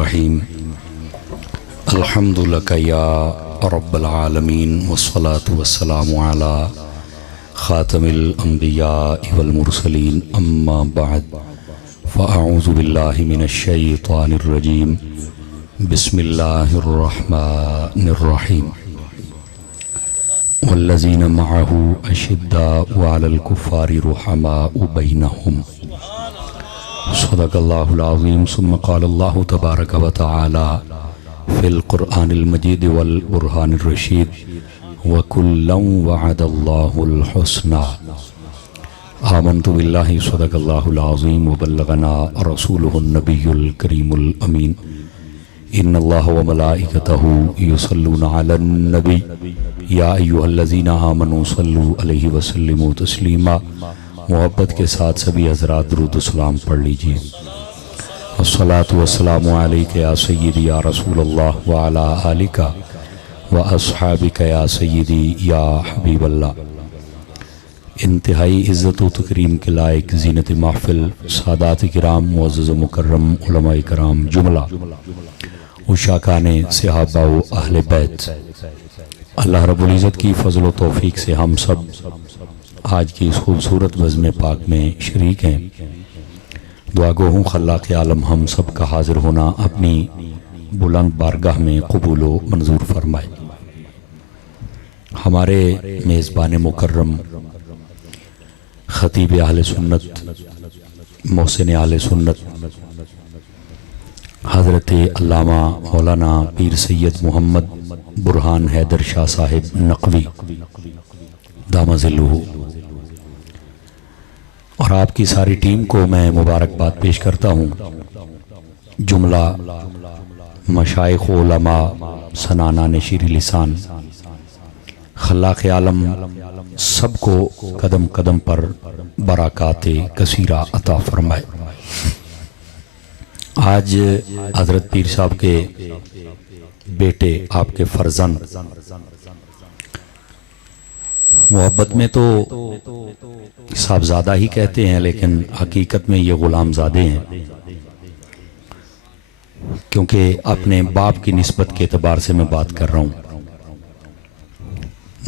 الرحیم الحمد لک یا رب العالمین والصلاة والسلام علی خاتم الانبیاء والمرسلین اما بعد فاعوذ باللہ من الشیطان الرجیم بسم اللہ الرحمن الرحیم والذین معه اشداء علی الکفار رحماء بینہم صدق اللہ العظیم ثم قال اللہ تبارک و تعالی فی القرآن المجید والبرہان الرشید وَكُلًّا وَعَدَ اللَّهُ الْحُسْنَى آمنت باللہ صدق اللہ العظیم وبلغنا رسولہ النبی الکریم الامین ان اللہ وملائکتہ یصلون علی النبی یا ایہا الذین آمنوا صلوا علیہ وسلموا تسلیما۔ محبت کے ساتھ سبھی حضرات درود و سلام پڑھ لیجئے۔ الصلاة والسلام علیکہ یا سیدی یا رسول اللہ وعلا آلکہ واصحابک یا سیدی یا حبیب اللہ۔ انتہائی عزت و تکریم کے لائق زینت محفل سادات کرام معزز و مکرم علماء کرام جملہ عشاقان صحابہ و اہل بیت، اللہ رب العزت کی فضل و توفیق سے ہم سب آج کی اس خوبصورت بزم پاک میں شریک ہیں۔ دعا گو ہوں خلاق عالم ہم سب کا حاضر ہونا اپنی بلند بارگاہ میں قبول و منظور فرمائے۔ ہمارے میزبان مکرم خطیب اہل سنت محسن اہل سنت حضرت علامہ مولانا پیر سید محمد برہان حیدر شاہ صاحب نقوی دامہ ظلہ، اور آپ کی ساری ٹیم کو میں مبارکباد پیش کرتا ہوں۔ جملہ مشائخ و علماء سنانان شیر لسان، خلاق عالم سب کو قدم قدم پر برکات کثیرہ عطا فرمائے۔ آج حضرت پیر صاحب کے بیٹے، آپ کے فرزند، محبت میں تو صاحبزادہ ہی کہتے ہیں لیکن حقیقت میں یہ غلام زادے ہیں، کیونکہ اپنے باپ کی نسبت کے اعتبار سے میں بات کر رہا ہوں۔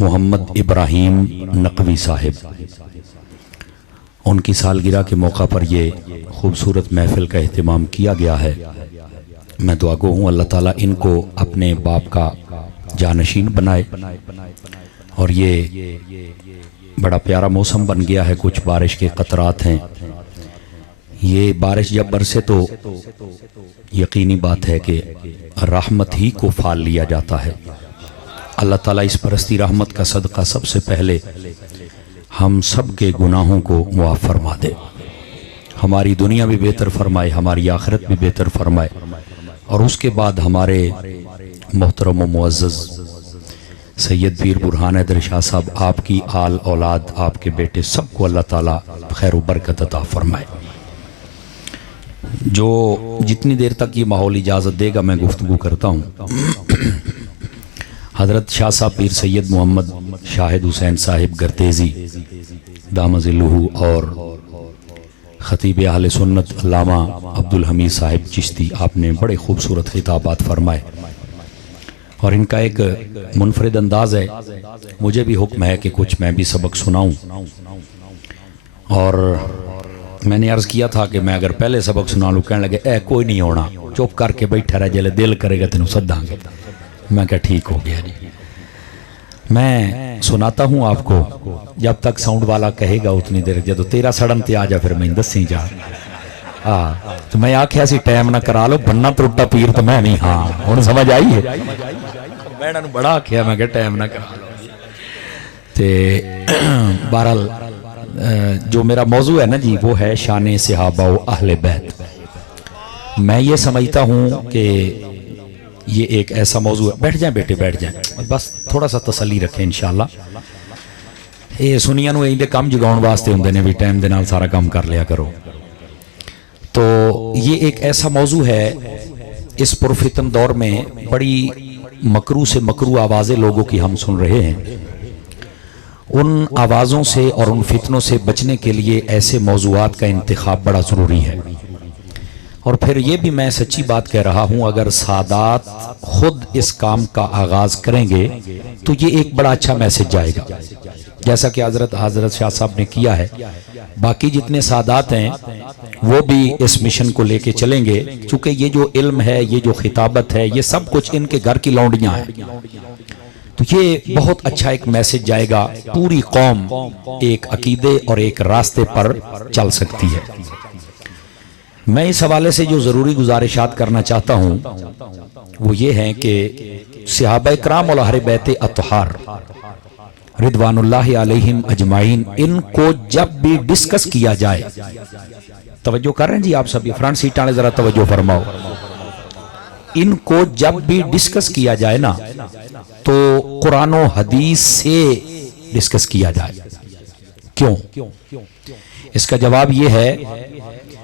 محمد ابراہیم نقوی صاحب، ان کی سالگرہ کے موقع پر یہ خوبصورت محفل کا اہتمام کیا گیا ہے۔ میں دعا گو ہوں اللہ تعالیٰ ان کو اپنے باپ کا جانشین بنائے، اور یہ بڑا پیارا موسم بن گیا ہے، کچھ بارش کے قطرات ہیں۔ یہ بارش جب برسے تو یقینی بات ہے کہ رحمت ہی کو پھال لیا جاتا ہے۔ اللہ تعالیٰ اس پرستی رحمت کا صدقہ سب سے پہلے ہم سب کے گناہوں کو معاف فرما دے، ہماری دنیا بھی بہتر فرمائے، ہماری آخرت بھی بہتر فرمائے، اور اس کے بعد ہمارے محترم و معزز سید پیر برہان حیدر شاہ صاحب، آپ کی آل اولاد، آپ کے بیٹے، سب کو اللہ تعالیٰ خیر و برکت عطا فرمائے۔ جو جتنی دیر تک یہ ماحول اجازت دے گا میں گفتگو کرتا ہوں۔ حضرت شاہ صاحب پیر سید محمد شاہد حسین صاحب گرتیزی دامہ ظلہ اور خطیب اہل سنت علامہ عبدالحمید صاحب چشتی، آپ نے بڑے خوبصورت خطابات فرمائے، اور ان کا ایک منفرد انداز ہے۔ مجھے بھی حکم ہے کہ کچھ میں بھی سبق سناؤں، اور میں نے عرض کیا تھا کہ میں اگر پہلے سبق سنا لوں، کہنے لگے اے کوئی نہیں ہونا، چپ کر کے بیٹھا رہ، جلے دل کرے گا تینوں سداں گے۔ میں کہا ٹھیک ہو گیا جی، میں سناتا ہوں آپ کو، جب تک ساؤنڈ والا کہے گا اتنی دیر، جب تیرا سڑن تے آ جا پھر میں دسیں جا۔ تو میں آکھیا سی ٹائم نہ کرا لو، بننا ترٹا پیر تو میں نہیں، ہاں ہن سمجھ آئی ہے؟ میں نے بڑا آکھیا، میں کہ ٹائم نہ کرا لو۔ تے بہرحال جو میرا موضوع ہے نا جی، وہ ہے شان صحابہ و اہل بیت۔ میں یہ سمجھتا ہوں کہ یہ ایک ایسا موضوع ہے، بیٹھ جائیں بیٹے بیٹھ جائیں، بس تھوڑا سا تسلی رکھیں انشاءاللہ۔ یہ سنیاں نو ایندے کام جگاؤن واسطے ہوندے نے بھی ٹائم دے نال سارا کام کر لیا کرو۔ تو یہ ایک ایسا موضوع ہے، اس پرفتن دور میں بڑی مکروہ سے مکروہ آوازیں لوگوں کی ہم سن رہے ہیں۔ ان آوازوں سے اور ان فتنوں سے بچنے کے لیے ایسے موضوعات کا انتخاب بڑا ضروری ہے۔ اور پھر یہ بھی میں سچی بات کہہ رہا ہوں، اگر سادات خود اس کام کا آغاز کریں گے تو یہ ایک بڑا اچھا میسج جائے گا، جیسا کہ حضرت شاہ صاحب نے کیا ہے۔ باقی جتنے سادات ہیں وہ بھی اس مشن کو لے کے چلیں گے، چونکہ یہ جو علم ہے، یہ جو خطابت ہے، یہ سب کچھ ان کے گھر کی لونڈیاں ہیں، تو یہ بہت اچھا ایک میسج جائے گا، پوری قوم ایک عقیدے اور ایک راستے پر چل سکتی ہے۔ میں اس حوالے سے جو ضروری گزارشات کرنا چاہتا ہوں وہ یہ ہیں کہ صحابہ کرام اور اہل بیت اطہار رضوان اللہ علیہم اجمعین، ان کو جب بھی ڈسکس کیا جائے، توجہ کر رہے ہیں جی آپ سب، فرنٹ سیٹ آنے ذرا توجہ فرماؤ، ان کو جب بھی ڈسکس کیا جائے نا تو قرآن و حدیث سے ڈسکس کیا جائے۔ کیوں؟ اس کا جواب یہ ہے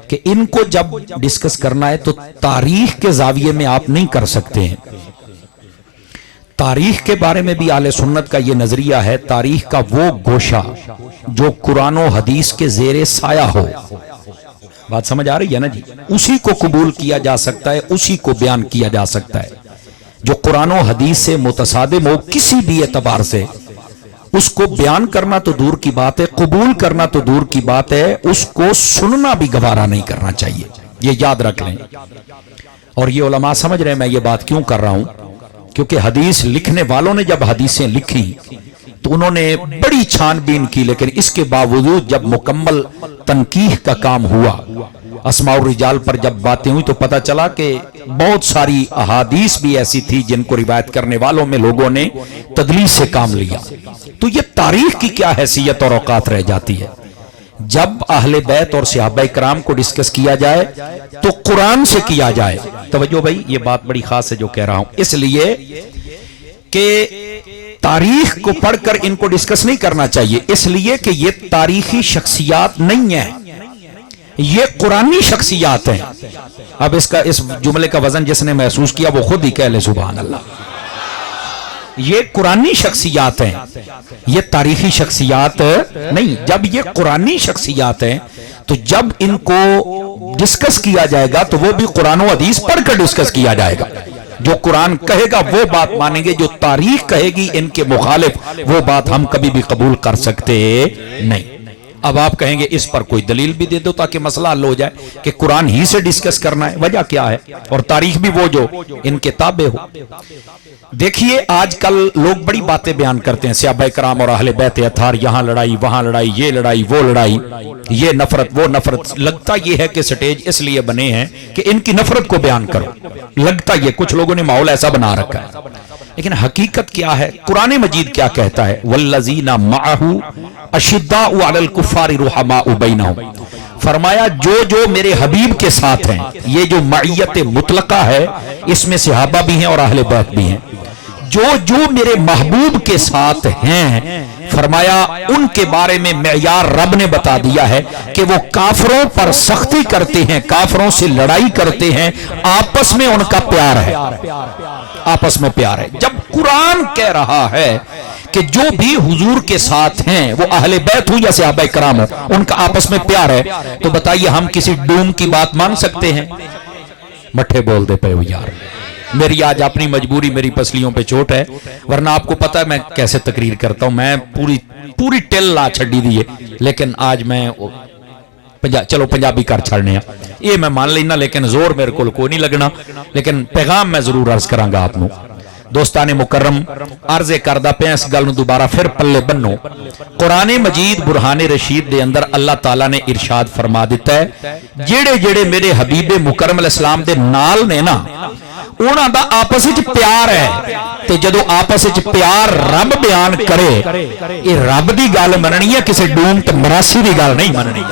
کہ ان کو جب ڈسکس کرنا ہے تو تاریخ کے زاویے میں آپ نہیں کر سکتے ہیں۔ تاریخ کے بارے میں بھی اہل سنت کا یہ نظریہ ہے، تاریخ کا وہ گوشہ جو قرآن و حدیث کے زیر سایہ ہو، بات سمجھ آ رہی ہے نا جی، اسی کو قبول کیا جا سکتا ہے، اسی کو بیان کیا جا سکتا ہے۔ جو قرآن و حدیث سے متصادم ہو کسی بھی اعتبار سے، اس کو بیان کرنا تو دور کی بات ہے، قبول کرنا تو دور کی بات ہے، اس کو سننا بھی گوارا نہیں کرنا چاہیے، یہ یاد رکھ لیں۔ اور یہ علماء سمجھ رہے ہیں میں یہ بات کیوں کر رہا ہوں، کیونکہ حدیث لکھنے والوں نے جب حدیثیں لکھی تو انہوں نے بڑی چھان بین کی، لیکن اس کے باوجود جب مکمل تنقیح کا کام ہوا، اسماء الرجال پر جب باتیں ہوئی تو پتہ چلا کہ بہت ساری احادیث بھی ایسی تھی جن کو روایت کرنے والوں میں لوگوں نے تدلیس سے کام لیا۔ تو یہ تاریخ کی کیا حیثیت اور اوقات رہ جاتی ہے؟ جب اہل بیت اور صحابہ کرام کو ڈسکس کیا جائے تو قرآن سے کیا جائے۔ توجہ بھائی، یہ بات بڑی خاص ہے جو کہہ رہا ہوں، اس لیے کہ تاریخ کو پڑھ کر ان کو ڈسکس نہیں کرنا چاہیے، اس لیے کہ یہ تاریخی شخصیات نہیں ہیں، یہ قرآنی شخصیات ہیں۔ اب اس جملے کا وزن جس نے محسوس کیا وہ خود ہی کہہ لے سبحان اللہ۔ یہ قرآنی شخصیات ہیں، یہ تاریخی شخصیات نہیں۔ جب یہ قرآنی شخصیات ہیں تو جب ان کو ڈسکس کیا جائے گا تو وہ بھی قرآن و حدیث پڑھ کر ڈسکس کیا جائے گا۔ جو قرآن کہے گا وہ بات مانیں گے، جو تاریخ کہے گی ان کے مخالف وہ بات ہم کبھی بھی قبول کر سکتے نہیں۔ اب آپ کہیں گے اس پر کوئی دلیل بھی دے دو تاکہ مسئلہ حل ہو جائے کہ قرآن ہی سے ڈسکس کرنا ہے، وجہ کیا ہے؟ اور تاریخ بھی وہ جو ان کے تابع ہو۔ دیکھیے آج کل لوگ بڑی باتیں بیان کرتے ہیں، صحابہ کرام اور اہل بیت اطہار، یہاں لڑائی وہاں لڑائی، یہ لڑائی وہ لڑائی، یہ نفرت وہ نفرت۔ لگتا یہ ہے کہ سٹیج اس لیے بنے ہیں کہ ان کی نفرت کو بیان کرو، لگتا یہ کچھ لوگوں نے ماحول ایسا بنا رکھا ہے، لیکن حقیقت کیا ہے؟ قرآن مجید کیا کہتا ہے؟ والذین معہ اشداء علی الکفار رحماء بینہم، فرمایا جو میرے حبیب کے ساتھ ہیں، یہ جو معیت مطلقہ ہے اس میں صحابہ بھی ہیں اور اہل بیت بھی ہیں، جو میرے محبوب کے ساتھ ہیں، فرمایا ان کے بارے میں معیار رب نے بتا دیا ہے کہ وہ کافروں پر سختی کرتے ہیں، کافروں سے لڑائی کرتے ہیں، آپس میں ان کا پیار ہے، آپس میں پیار ہے۔ جب قرآن کہہ رہا ہے کہ جو بھی حضور کے ساتھ ہیں وہ اہل بیت ہوں یا صحابہ کرام ہوں ان کا آپس میں پیار ہے، تو بتائیے ہم کسی ڈوم کی بات مان سکتے ہیں؟ مٹھے بول دے پے ہو یار، میری آج اپنی مجبوری، میری پسلیوں پہ چوٹ ہے، ورنہ آپ کو پتا ہے میں کیسے تقریر کرتا ہوں، میں پوری ٹل لا چھڑی دی ہے، لیکن آج میں چلو پنجابی کر چھڑنے ہیں یہ میں مان لینا، لیکن زور میرے کو کوئی نہیں لگنا، لیکن پیغام میں ضرور عرض کروں گا آپ کو۔ دوستان مکرم، عرض کردہ پہ اس گل نو دوبارہ پھر پلے بنو۔ قرآن مجید برہان رشید دے اندر اللہ تعالیٰ نے ارشاد فرما دیتا ہے جڑے میرے حبیب مکرم علیہ السلام دے نال نے نا انہاں دا آپس وچ پیار ہے، تے جدو آپس وچ پیار رب بیان کرے یہ رب دی گل مننی ہے، کسی ڈوم تے مراسی دی گل نہیں مننی۔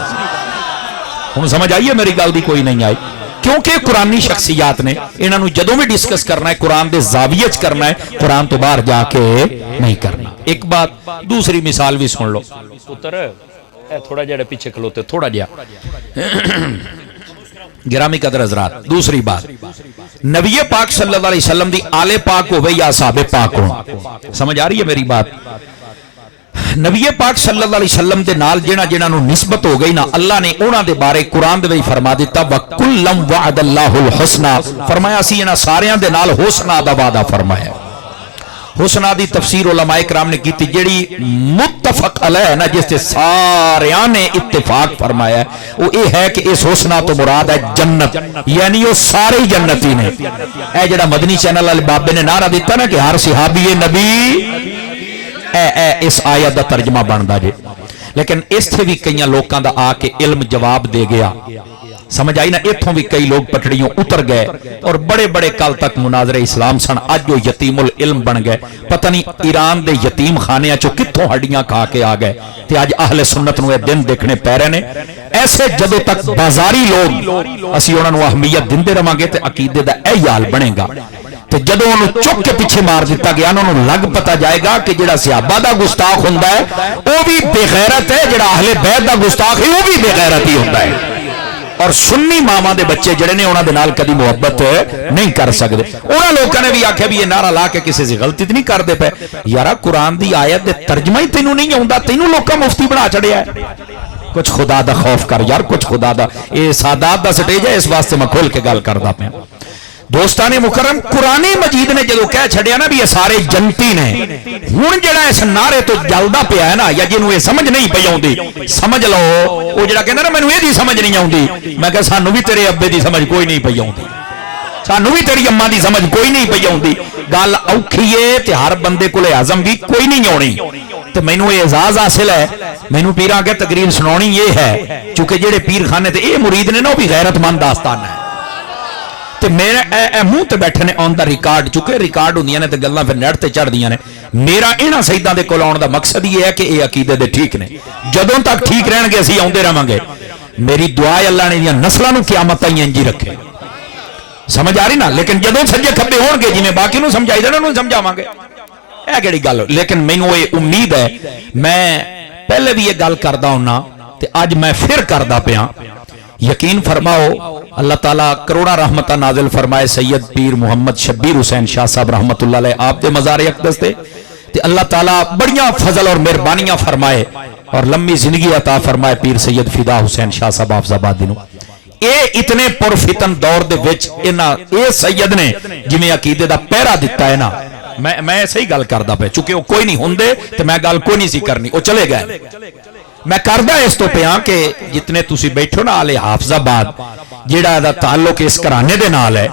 ہن سمجھ آئیے میری گل دی کوئی نہیں آئی؟ کیونکہ قرآنی شخصیات نے انہاں نو جدوں بھی ڈسکس کرنا ہے قرآن دے زاویے چ کرنا ہے، قرآن تو باہر جا کے نہیں کرنا۔ ایک بات دوسری مثال بھی سن لو، پتر اے تھوڑا جڑے پیچھے کھلوتے تھوڑا جیا گرامی قدر حضرات، دوسری بات نبی پاک صلی اللہ علیہ وسلم دی آل پاک ہوئے یا صحابہ پاک ہو، سمجھ آ رہی ہے میری بات؟ نبی پاک صلی اللہ علیہ وسلم دے نال جنہاں نو نسبت ہو گئی نا، اللہ نے انہاں دے بارے قرآن دے وچ فرما دیتا وَكُلًّا وَعَدَ اللَّهُ الْحُسْنَى، فرمایا اسی انہاں ساریاں دے نال حسنہ دا وعدہ فرمایا۔ حسنہ دی تفسیر علماء کرام نے کیتی جیڑی متفق علیہ نا، جس تے ساریاں نے اتفاق فرمایا ہے، وہ یہ ہے کہ اس حسنہ تو مراد ہے جنت، یعنی وہ سارے جنتی نے۔ اے جڑا مدنی چینل والے بابے نے نعرہ دیتا نا کہ ہر صحابی نبی، اس آیت دا ترجمہ بندا جے، لیکن اس تھے بھی کئی لوکاں دا آ کے علم جواب دے گیا، سمجھ آئی نا، اتھوں بھی کئی لوگ پٹڑیوں اتر گئے اور بڑے بڑے کل تک مناظر اسلام سن، آج جو یتیم العلم بن گئے، پتہ نہیں ایران دے یتیم خانیاں چو کتھوں ہڈیاں کھا کے آ گئے، تے آج اہل سنت نو دن دیکھنے پہ رہے نے۔ ایسے جدوں تک بازاری لوگ اسی انہاں نو اہمیت دیندے رہاں گے تے عقیدے دا اے حال بنے گا، تے جدوں انہوں چک کے پیچھے مار دیتا گیا انہوں لگ پتا جائے گا کہ جڑا صحابہ دا گستاخ ہوندا ہے وہ بھی بے غیرت ہے، جڑا اہل بیت دا گستاخ ہے وہ بھی بے غیرت ہی ہوندا ہے۔ اور سنی ماما دے بچے جڑے نے انہاں دے نال کدی محبت نہیں کر سکتے۔ انہاں لوگوں نے بھی آکھیا بھی یہ نعرہ لا کے کسی سے غلطی نہیں کر دے پے، یارا قرآن دی آیت دے ترجمہ ہی تینوں نہیں آوندا، تینوں لوکاں مفتی بنا چھڑیا ہے۔ کچھ خدا دا خوف کر یار، کچھ خدا دا، یہ سادات دا سٹیج ہے، اس واسطے میں کھول کے گل کردا پیا۔ دوستان مکرم، قرآن مجید نے جدو کہہ چھڑیا نا بھی یہ سارے جنتی نے، ہن جڑا اس نعرے تو جلدا پیا ہے نا، یا جنوں یہ سمجھ نہیں پئی آوندی، سمجھ لو وہ جڑا کہندا نا مینوں یہ دی سمجھ نہیں آوندی، میں کہ سانوں بھی تیرے ابے دی سمجھ کوئی نہیں پئی آوندی، سانوں بھی تیری اماں دی سمجھ کوئی نہیں پئی آوندی۔ گل اوکھی ہے تے ہر بندے کولے ہضم بھی کوئی نہیں آونی، تے مینوں یہ اعزاز حاصل ہے، مینوں پیراں کے تقریر سناونی یہ ہے، چونکہ جڑے پیر خانے تے اے مرید نے نا وہ بھی غیرت مند داستان ہے، تے میرے اے منہ تے بیٹھے نے آن دا ریکارڈ، چونکہ ریکارڈ ہوندیاں نے تے گلاں پھر نیٹ تے چڑھ دیاں نے۔ میرا انہاں سیداں دے کول آن دا مقصد یہ ہے کہ اے عقیدے دے ٹھیک نے، جدوں تک ٹھیک رہن گے اسی آندے رہاں گے۔ میری دعا ہے اللہ نے دیاں نسلاں نوں قیامت تائیں انج ہی رکھے، سمجھ آ رہی نا، لیکن جدوں سجے کھبے ہون گے جویں باقی نوں سمجھائی دے انہوں سمجھاواں گے، اے کیڑی گل۔ لیکن مینوں یہ امید ہے، میں پہلے بھی یہ گل کردا ہوناں تے اج میں پھر کردا پیاں، یقین فرماؤ اللہ تعالیٰ کروڑا رحمتہ نازل فرمائے سید پیر محمد شبیر حسین شاہ صاحب رحمت اللہ علیہ آپ دے مزار اقدس دے، تے اللہ تعالیٰ بڑیاں فضل اور مہربانیاں فرمائے اور لمبی زندگی عطا فرمائے پیر سید فدا حسین شاہ صاحب حافظ آباد دنوں۔ اے اتنے پرفتن دور دے وچ اے سید نے جویں عقیدے دا پہرا دتا ہے نا، میں صحیح گل کردا پیا، چونکہ وہ کوئی نہیں ہوندے تے میں گل کوئی نہیں سی کرنی، وہ چلے گئے۔ میں کردہ اس تو پیاں کہ جتنے تسی بیٹھو نا آلے حافظ آباد جیڑا دا تعلق اس کرانے دے نال ہے،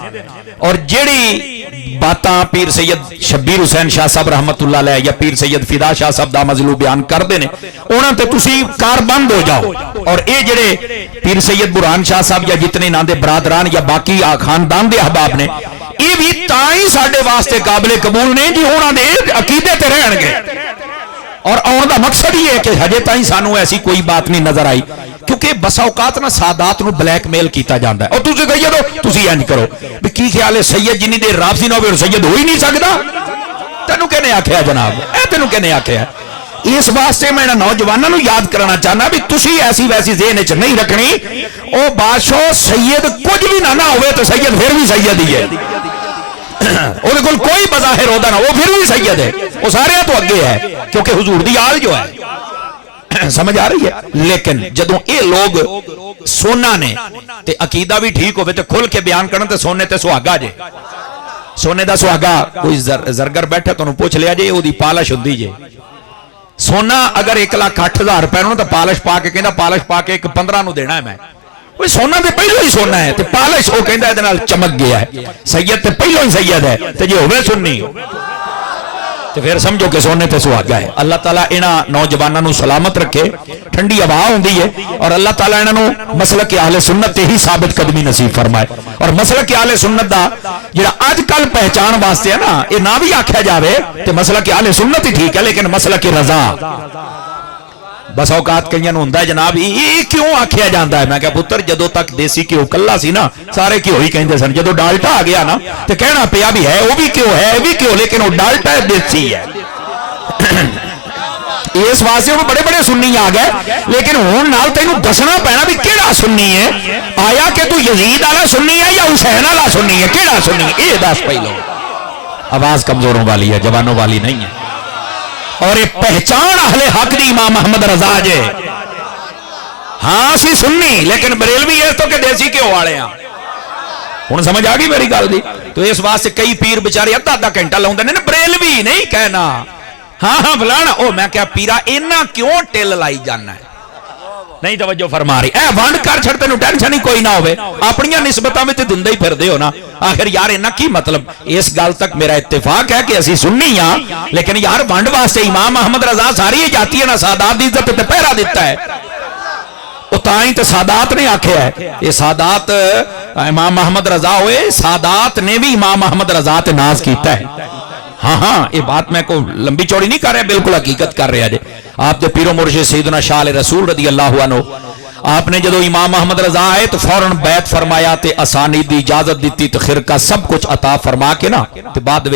اور جیڑی باتاں پیر سید شبیر حسین شاہ صاحب رحمت اللہ علیہ یا پیر سید فدا شاہ صاحب دا مظلوم بیان کر دینے، انہاں تے تسی کار بند ہو جاؤ، اور اے جڑے پیر سید برہان شاہ صاحب یا جتنے نام دے برادران یا باقی خاندان دے احباب نے، یہ بھی تائیں ساڑھے واسطے قابل قبول نہیں جی انہاں دے عقیدے تے رہن گے، اور آن دا مقصد یہ ہے کہ ہجے تائیں سانو ایسی کوئی بات نہیں نظر آئی، کیونکہ بسا اوقات نا سادات نو بلیک میل کیتا جاندا ہے، اور تسی کہیے تو تسی انج کرو بھی کی خیال ہے سید جنی دیر رافضی نہ ہوئے سید ہو ہی نہیں سکدا، تینوں کہنے آکھیا جناب، اے تینوں کہنے آکھیا۔ اس واسطے میں نوجوانوں نو یاد کرنا چاہنا بھی تسی ایسی ویسی ذہن وچ نہیں رکھنی، او بادشاہ سید کچھ بھی نہ ہوئے تو سید پھر بھی سید ہی ہے، کوئی بظاہر ہوتا نہ وہ پھر بھی سید ہے، وہ سارے تو اگے ہے کیونکہ حضور دی آل جو ہے، سمجھ آ رہی ہے۔ لیکن جدوں اے لوگ سونا نے تے عقیدہ بھی ٹھیک ہوئے تے کھل کے بیان کرن تے سونے تے سہاگا جے، سونے دا سہاگا کوئی زرگر بیٹھے تو پوچھ لیا جے وہ دی پالش ہوندی جے، سونا اگر 1,08,000 روپے نو تے پالش پا کے کہندا پالش پا کے 1,15 نو دینا ہے میں، وہ سونا تے پہلو ہی سونا ہے تے پالش وہ کہندا ہے نال چمک گیا ہے، سید تے پہلو ہی سید ہے تے جے ہوے سنی تے پھر سمجھو کہ سونے تے سہاگا ہے۔ اللہ تعالیٰ انہاں نوجواناں نو سلامت رکھے، ٹھنڈی ہوا ہوندی ہے، اور اللہ تعالیٰ انہاں نو مسلک اہل سنت تے ہی ثابت قدمی نصیب فرمائے، اور مسلک اہل سنت دا جڑا اج کل پہچان واسطے ہے نا، یہ نہ بھی آکھیا جاوے تے مسلک اہل سنت ہی ٹھیک ہے، لیکن مسلک رضا بس اوقات کئیاں نوں ہوندا ہے جناب یہ کیوں آکھیا جاندا ہے، میں کہا پتر جدوں تک دیسی گھیو کلا سی نا سارے گھیو ہی کہندے سن، جدوں ڈالٹا آ گیا نا تے کہنا پیا بھی ہے وہ بھی کیوں ہے وہ بھی کیوں، لیکن وہ ڈالٹا دیسی ہے۔ اس واسطے وہ بڑے بڑے سنی آ گئے، لیکن ہن نال تینوں دسنا پینا بھی کیڑا سنی ہے، آیا کہ تو یزید والا سنی ہے یا حسین والا سنی ہے، کیڑا سنی ہے یہ دس پہلو۔ آواز کمزوروں والی ہے، جوانوں والی نہیں ہے۔ اور یہ پہچان اہل حق دی امام احمد رضا جے ہاں اسی سنی لیکن بریلوی اس تو کہ دیسی کیوں والے ہیں ہوں سمجھ آ گئی میری گل دی تو اس واسطے کئی پیر بچارے ادھا ادھا گھنٹہ لاؤندے نے بریلوی نہیں کہنا ہاں ہاں فلانا او میں کیا پیرا اینا کیوں ٹل لائی جانا ہے نہیں توجہ فرما رہی اے وانڈ کر چھڑ تینوں ٹینشن ہی کوئی نہ ہوئے اپنیاں نسبتاں میں تے دندے ہی پھر دے ہو نا آخر یار اینا کی مطلب اس گل تک میرا اتفاق ہے کہ اسی سننی ہاں لیکن یار وانڈ واسطے امام احمد رضا ساری جاتی ہے نا سادات دی عزت تے پہرا دیتا ہے وہ تائیں تے سادات نے آکھے ہے یہ سادات امام احمد رضا ہوئے سادات نے بھی امام احمد رضا تے ناز کیتا ہے ہاں ہاں یہ بات میں کو لمبی چوڑی نہیں کر رہے بالکل حقیقت کر رہے ہیں آپ دے پیرو مرشد سیدنا شاہ علیہ رسول رضی اللہ عنہ آپ نے جدو امام احمد رضا آئے تو فوراً بیعت فرمایا تے اسانید دی اجازت دیتی تو خرقہ سب کچھ عطا فرما کے نا تے بعد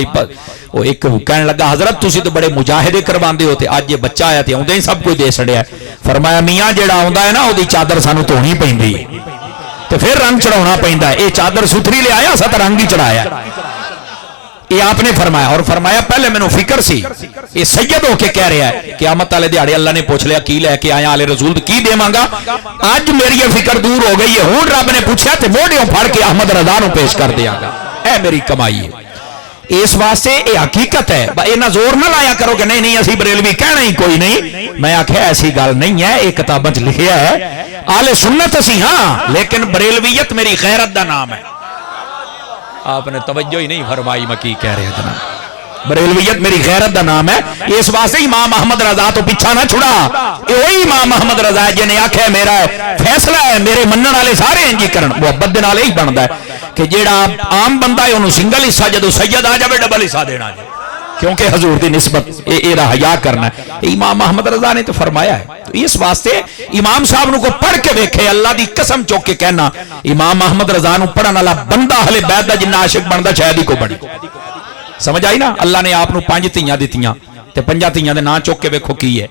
وہ ایک کہنے لگا حضرت تسی تو بڑے مجاہدے کرواندے ہوتے آج یہ بچہ آیا تے ہوندے ہی سب کوئی دے سڑیا ہے فرمایا میاں جیڑا ہوندا ہے نا وہ دی چادر سانو دھونی پیندی تے پھر رنگ چڑھانا پیندا ہے یہ چادر ستھری لے آیا سا تے رنگ ہی چڑھایا یہ آپ نے فرمایا اور فرمایا پہلے میں نے فکر سی یہ سید ہو کے کہہ رہا ہے قیامت والے دیہاڑے اللہ نے پوچھ لیا کی لے کے آیا آلے رسول کی دے مانگا آج میری یہ فکر دور ہو گئی ہے ہون رب نے پوچھا تے موڑیوں پھڑ کے احمد رضا نو پیش کر دیا گا اے میری کمائی ہے اس واسطے یہ حقیقت ہے اینا زور نہ لایا کرو کہ نہیں نہیں اسی بریلوی کہنا ہی کوئی نہیں میں آکھیا ایسی گل نہیں ہے ایک کتاباں وچ لکھیا ہے آل سنت اسی ہاں لیکن بریلویت میری غیرت دا نام ہے آپ نے توجہ ہی نہیں فرمائی میں کی کہہ رہے تھا بریلویت میری غیرت دا نام ہے اس واسطے امام احمد رضا تو پیچھا نہ چھڑا وہی امام احمد رضا ہے جنہیں آنکھ ہے میرا ہے فیصلہ ہے میرے منن والے سارے انجی کرن محبت دے نال ہی بندا ہے کہ جیڑا عام بندہ ہے انہوں سنگل حصہ جدو سید آ جائے ڈبل حصہ دینا جائے کیونکہ حضور دی نسبت ایرا حیا کرنا ہے امام احمد رضا نے تو فرمایا ہے تو اس واسطے امام صاحب نو کو پڑھ کے دیکھے اللہ دی قسم چوک کے کہنا امام احمد رضا نو پڑھن والا بندہ اہل بیت دا جنہ عاشق بندا شاید ہی کو بڑی سمجھ آئی نا اللہ نے آپ نو 5 تیاں دتیاں تے 5 تیاں دے نام چوک کے ویکھو کی ہے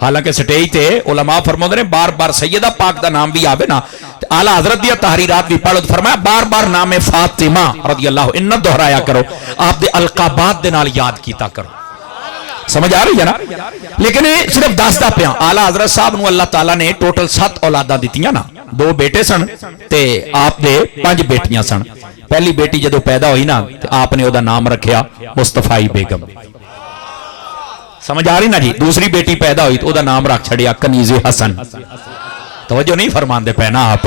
حالانکہ سٹیج تے علماء فرماتے نے بار بار سیدہ پاک دا نام بھی آوے نا اعلیٰ حضرت دیا تحریرات بھی پڑھو تو فرمایا بار بار نام فاطمہ رضی اللہ عنہ دہرایا کرو آپ دے القابات دے نال یاد کیتا کرو سمجھ آ رہی ہے نا لیکن صرف 10 دا پیاں اعلیٰ حضرت صاحب نو اللہ تعالیٰ نے ٹوٹل 7 اولاداں دیتیاں نا 2 بیٹے سن تے آپ دے 5 بیٹیاں سن پہلی بیٹی جدو پیدا ہوئی نا تے آپ نے او دا نام رکھیا مصطفی بیگم سمجھ آ رہی نا جی دوسری بیٹی پیدا ہوئی تو دا نام رکھ چھڑیا کنیز حسن توجہ نہیں فرماندے پہنا آپ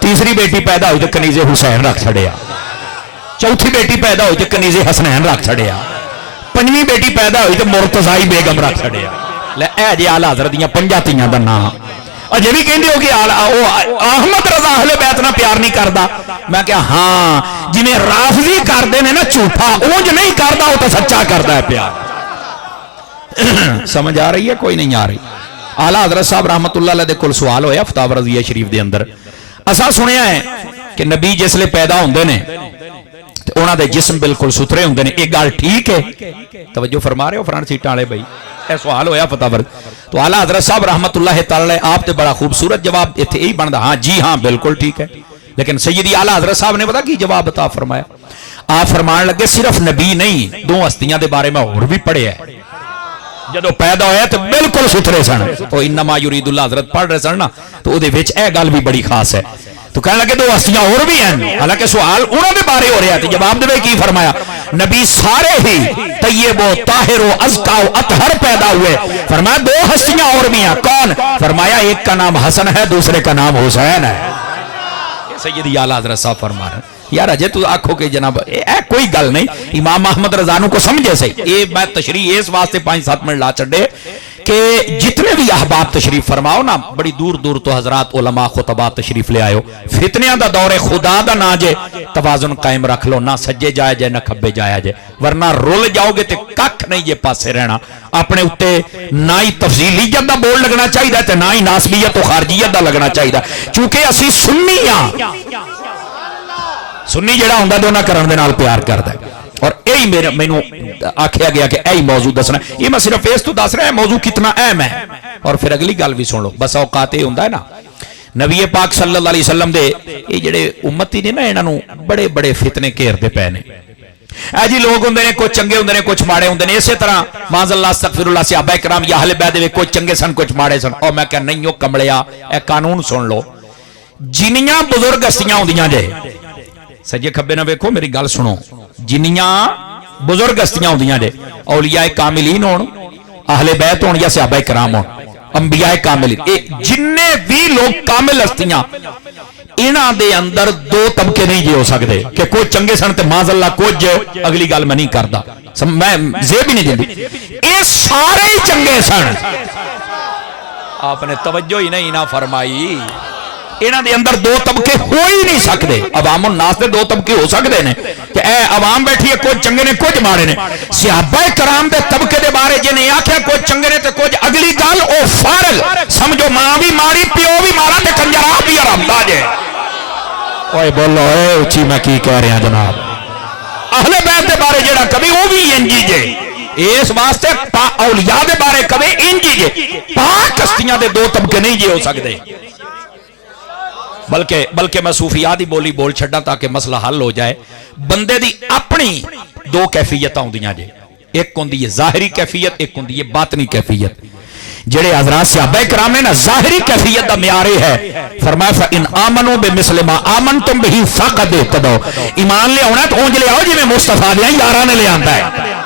تیسری بیٹی پیدا ہوئی تو کنیز حسین رکھ چھڑیا چوتھی بیٹی پیدا ہوئی تو کنیز حسنین رکھ چھڑیا 5ویں بیٹی پیدا ہوئی تو مرتضی بیگم رکھ چھڑیا لے اے جی اعلیٰ حضرت دیاں 5 تیاں دا نام اور یہ بھی کہندے ہو کہ احمد رضا اہل بیت نہ پیار نہیں کردا میں کہا ہاں جنہیں رافضی کردے نے نا جھوٹا اونج نہیں کردا وہ تو سچا کردا ہے پیار سمجھ آ رہی ہے کوئی نہیں آ رہی اعلیٰ حضرت صاحب رحمت اللہ علیہ دے کل سوال ہویا فتاوی رضیہ شریف دے اندر اسا سنیا ہے کہ نبی جس لے پیدا ہوندے نے انہاں دے جسم بالکل ستھرے ہوندے نے ایک گل ٹھیک ہے توجہ فرما رہے ہو فرنٹ سیٹاں والے بھائی اے سوال ہویا فتاوی تو اعلیٰ حضرت صاحب رحمت اللہ تعالی آپ تے بڑا خوبصورت جواب ایتھے یہی بندا ہاں جی ہاں بالکل ٹھیک ہے لیکن سیدی اعلیٰ حضرت صاحب نے پتہ کی جواب عطا فرمایا آپ فرمان لگے صرف نبی نہیں 2 ہستیاں دے بارے میں اور بھی پڑھے ہے جدو پیدا ہویا تو بالکل ستھرے سن تو انما یرید اللہ حضرت پڑھ رہے سن نا تو او دے وچ اے گل بھی بڑی خاص ہے تو کہنے لگے 2 ہستیاں اور بھی ہیں حالانکہ سوال انہوں نے بارے ہو رہا ہے تو جواب دے کی فرمایا نبی سارے ہی طیب و طاہر و ازکا و اطہر پیدا ہوئے فرمایا 2 ہستیاں اور بھی ہیں کون فرمایا ایک کا نام حسن ہے دوسرے کا نام حسین ہے سیدی اعلیٰ حضرت صاحب فرما رہے ہیں یار اجے تو آنکھوں کے جناب کوئی گل نہیں امام احمد رضا نو کو سمجھے سے یہ میں تشریح اس واسطے 5-7 منٹ لا چڑھے کہ جتنے بھی احباب تشریف فرماؤ نا بڑی دور دور تو حضرات علماء خطبات تشریف لے آئے فتنیاں دا دور خدا دا نہ جے توازن قائم رکھ لو نہ سجے جائے جائے نہ کھبے جائے جائے ورنہ رول جاؤ گے تے ککھ نہیں یہ پاسے رہنا اپنے اتے نہ ہی تفضیلیت دا بول لگنا چاہیے تے نہ ہی ناسبیت و خارجیت دا لگنا چاہیے چونکہ اسی سنی ہاں سنی جڑا ہوندا تے انہاں کرن دے نال پیار کردا ہے اور یہی میرے مینوں آکھیا گیا کہ یہی موضوع دسنا یہ میں صرف اس تو دس رہا ہے موضوع کتنا اہم ہے اور پھر اگلی گل بھی سن لو بس اوقات یہ ہوندا ہے نا نبی پاک صلی اللہ علیہ وسلم دے یہ جڑے امتی نے نا انہاں نوں بڑے بڑے فتنے گھیردے پے نے اے جی لوگ ہوندے نے کچھ چنگے ہوندے نے کچھ ماڑے ہوندے نے اسی طرح معاذ اللہ استغفر اللہ صحابہ کرام یا اہل بیت دے کچھ چنگے سن کچھ ماڑے سن اور میں کہ نہیں او کمڑیا اے قانون سن لو جنیاں بزرگ ہستیاں ہوندیاں جے سجے کھبے نہ ویکھو میری گل سنو جنیاں بزرگ ہستیاں ہوندیاں جے اولیاء کاملین ہون اہل بیت ہون یا صحابہ کرام ہون انبیاء کاملین جننے بھی لوگ کامل ہستیاں انہاں دے اندر دو طبقے نہیں جی ہو سکتے کہ کوئی چنگے سن تے معاذ اللہ کچھ اگلی گل میں نہیں کردا میں زے بھی نہیں دیندی اے سارے ہی چنگے سن آپ نے توجہ ہی نہیں نہ فرمائی انہاں دے اندر دو طبقے ہو ہی نہیں سکتے عوام الناس دے دو طبقے ہو سکتے ہیں کہ اے عوام بیٹھی ہے کچھ چنگے نے کچھ ماڑے نے صحابہ کرام دے طبقے دے بارے جے نے آکھیا کچھ چنگے نے تے کچھ اگلی گل او فارغ سمجھو ماں بھی ماری پیو بھی مارا تے کنجر آپ بھی آرامدہ جے اوے بولو اے اچھی میں کی کہہ رہے ہیں جناب اہل بیت دے بارے جیڑا کبھی وہ بھی انجی جے اس واسطے اولیاء دے بارے کبھی انجی جے پاک ہستیاں دے دو طبقے نہیں جے ہو سکتے بلکہ میں صوفیات دی بولی بول چھڑا تاکہ مسئلہ حل ہو جائے بندے دی اپنی دو کیفیتاں ہوندیاں جے ایک ہوندی ہے ظاہری کیفیت ایک ہوندی ہے باطنی کیفیت جڑے حضرات صحابہ کرام نے نا ظاہری کیفیت دا معیار ہے فرمایا فَإِنْ آمَنُوا بِمِثْلِ مَا آمَنْتُمْ بِهِ فَقَدْ اهْتَدَوْا ایمان لے آنا تو اونج لے آؤ جی میں مصطفیٰ دے یاراں نے لے آندا ہے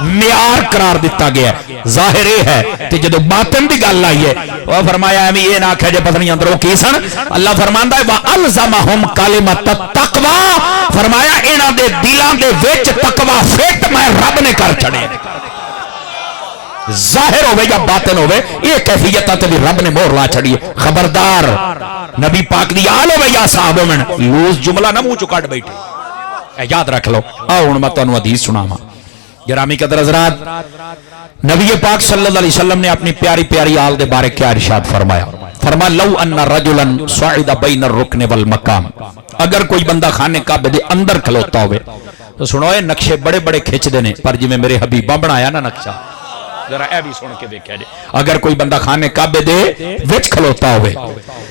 معیار قرار دیتا گیا ہے ظاہر ہے تے جدو باطن دی گل آئی ہے وہ فرمایا ہے یہ نہ کہ جے پتہ نہیں اندروں کی سن اللہ فرماندا ہے وَأَلْزَمَهُمْ كَلِمَةَ التَّقْوَى فرمایا انہاں دے دلاں دے وچ تقوی فٹ میں رب نے کر چھڑے ظاہر ہوئے یا باطن ہوئے یہ کیفیتاں تے بھی رب نے مہر لا چھڑی ہے خبردار نبی پاک دی آل ہوئے یا صحابہ میں لوز جملہ نہ منہ چکاٹ بیٹھے یاد رکھ لو آؤ ان میں تو حدیث سناما گرامی قدر حضرات نبی پاک صلی اللہ علیہ وسلم نے اپنی پیاری پیاری آل دے بارے کیا ارشاد فرمایا لو ان رجلا صعد بین الرکن والمقام اگر کوئی بندہ خانے کعبے دے اندر کھلوتا ہوئے تو سنو یہ نقشے بڑے بڑے کھچ دینے پر جی میں میرے حبیبہ بنایا نا نقشہ ذرا اے بھی سن کے دیکھا جائے اگر کوئی بندہ خانے کعبے دے وچ کھلوتا ہوئے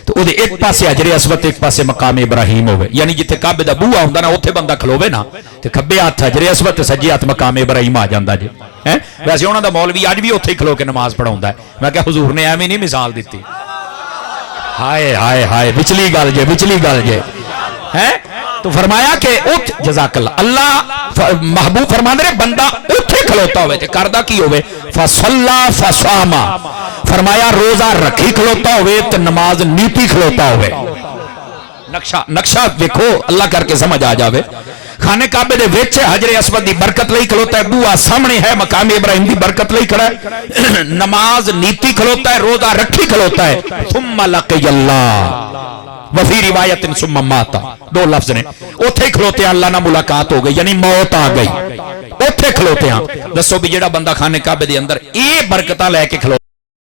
تو او دے ایک پاسے حجر اسود ایک پاسے مقام ابراہیم ہوئے یعنی جتے کعبے دا بوہا ہوندا نا اوتھے بندہ کھلوے نا تے کھبے ہاتھ حجر اسود تے سجے ہاتھ مقام ابراہیم آ جاندا جی ویسے انہاں دا مولوی اج بھی اوتھے کھلو کے نماز پڑھاوندا ہے میں کہ حضور نے ایویں نہیں مثال دتی ہائے ہائے ہائے وچلی گل جے ہیں تو فرمایا کہ اٹھ جزاک اللہ محبوب فرماندے نے بندہ اٹھے کھلوتا ہوئے تے کردہ کی ہوئے فصلا فصاما فرمایا روزہ رکھی کھلوتا ہوئے تے نماز نیتی کھلوتا ہوئے نقشہ دیکھو اللہ کر کے سمجھ آ جاوے خانے کعبے دے وچ حجر اسود دی برکت لئی کھلوتا ہے بوہا سامنے ہے مقام ابراہیم دی برکت لئی کھڑا ہے نماز نیتی کھلوتا ہے روزہ رکھی کھلوتا ہے ثم لقی اللہ وفی روایت ثم ماتا دو لفظ نے اوتھے کھلوتے ہیں اللہ نہ ملاقات ہو گئی یعنی موت آ گئی اوتھے کھلوتے ہیں دسو بھی جڑا بندہ خانے کعبے دے اندر اے برکتاں لے کے کھلو